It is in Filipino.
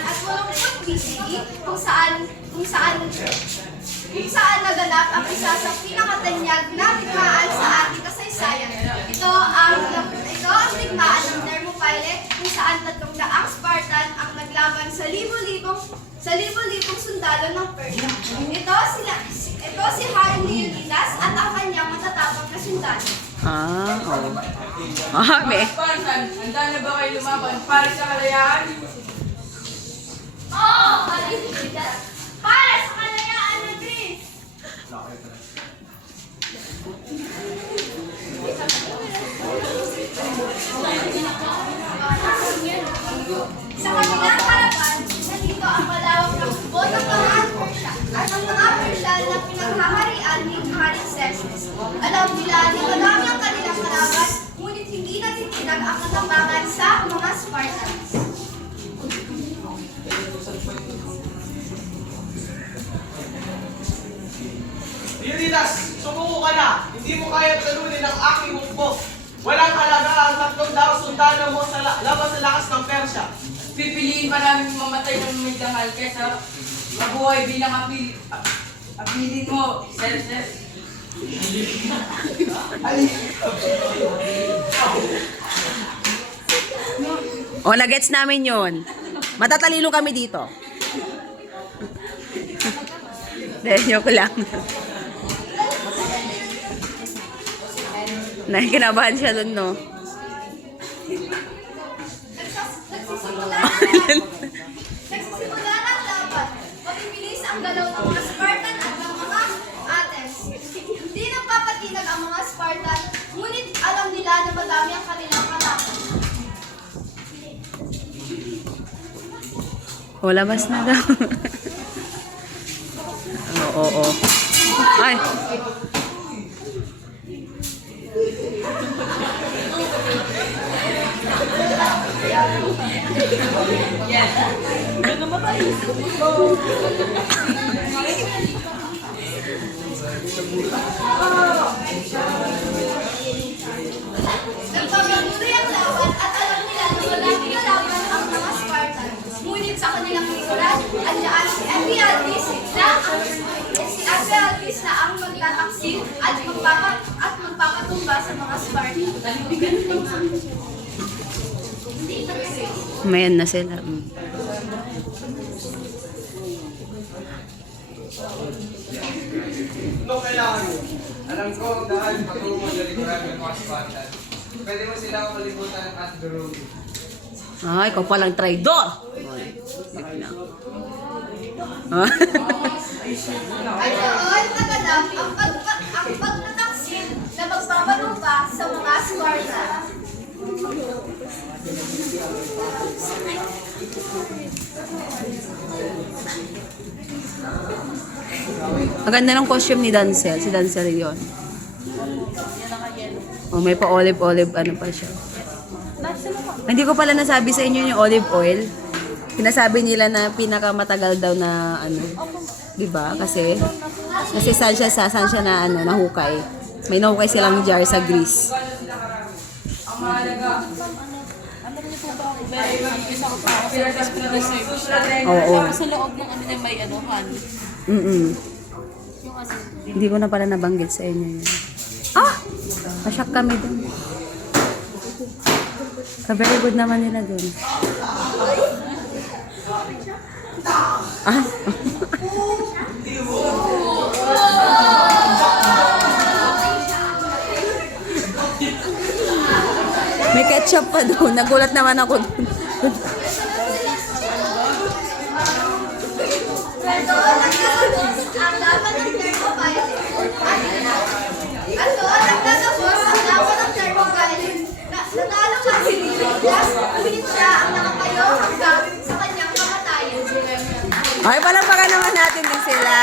at 80 BCE kung saan naganap ang isa sa pinakatanyag na digmaan sa ating kasaysayan. Ito ang digmaan ng Thermopylae kung saan 300 Spartan ang naglaban sa libo-libong sundalo ng Persia. Ito si Haring Leonidas at ang kanyang matatapang na sundalo. May. Spartan, handa na ba kayo lumaban para sa kalayaan? Oo, Haring Leonidas! Para sa kalayaan ng Greece! Sa kanilang harapan, nandito ang malawak ng bukod ng mga Persia at ang mga Persia na pinaghaharian ni Haring Xerxes. Alam nila na madami ang kanilang kalaban, ngunit hindi natitinag ang katapangan sa mga Spartans. Leonidas, sumuko ka na! Hindi mo kaya talunin ang aking hukbo. Walang halaga ang 300 sundalo mo sa laban sa lakas ng Persya. Pipiliin pa namin mamatay ng may dangal kaysa mabuhay bilang apilin mo, Xerxes. O, nagets namin yun. Matatalino kami dito. Dahil joke lang. Nakikinabahan siya dun, no? Nagsisimula ng laban. Mabibilis ang galaw ng mga Spartan at ng mga Athens. Hindi nagpapatinag ang mga Spartan, ngunit alam nila na madami ang kanilang kalaban. O, labas na daw. Oo. Ay! Nagpapatuloy ang laban at alam nila na walang kalaban ang mga Spartan. Ngunit sa kanilang likuran, andyan si Ephialtes na ang magtataksil at magpapatumba sa mga Spartan. Mayan na sila. Ano kailangan mo? Alam ko ang daan patungo sa likuran ng mga Spartan. Pwede mo sila malibutan at durugin. Ah, ikaw palang traidor! At doon naganap ang pagtataksil na magpapatumba sa mga Spartan. Ang ganda ng costume ni Dancel. Si Dancel yun. Oh, may pa olive ano pa siya. Hindi ko pala nasabi sa inyo yung olive oil. Pinasabi nila na pinakamatagal daw na ano. 'Di ba? Kasi saan siya na ano, nahukay. May nahukay silang jar sa Greece. Ang mahalaga. Oo. Sa loob ng ano na may ano, honey. Yung ano, Hindi ko na pala nabanggit sa inyo yun. Masyak kami dun. Very good naman nila dun. May ketchup pa doon. Nagulat naman ako doon. Ang laban ng Thermopylae. At doon nagtatapos ang laban ng Thermopylae. Natalo ka si Leonidas, ngunit siya ang nakapayo hanggang sa kanyang kamatayan. Okay, palampakan naman natin din sila.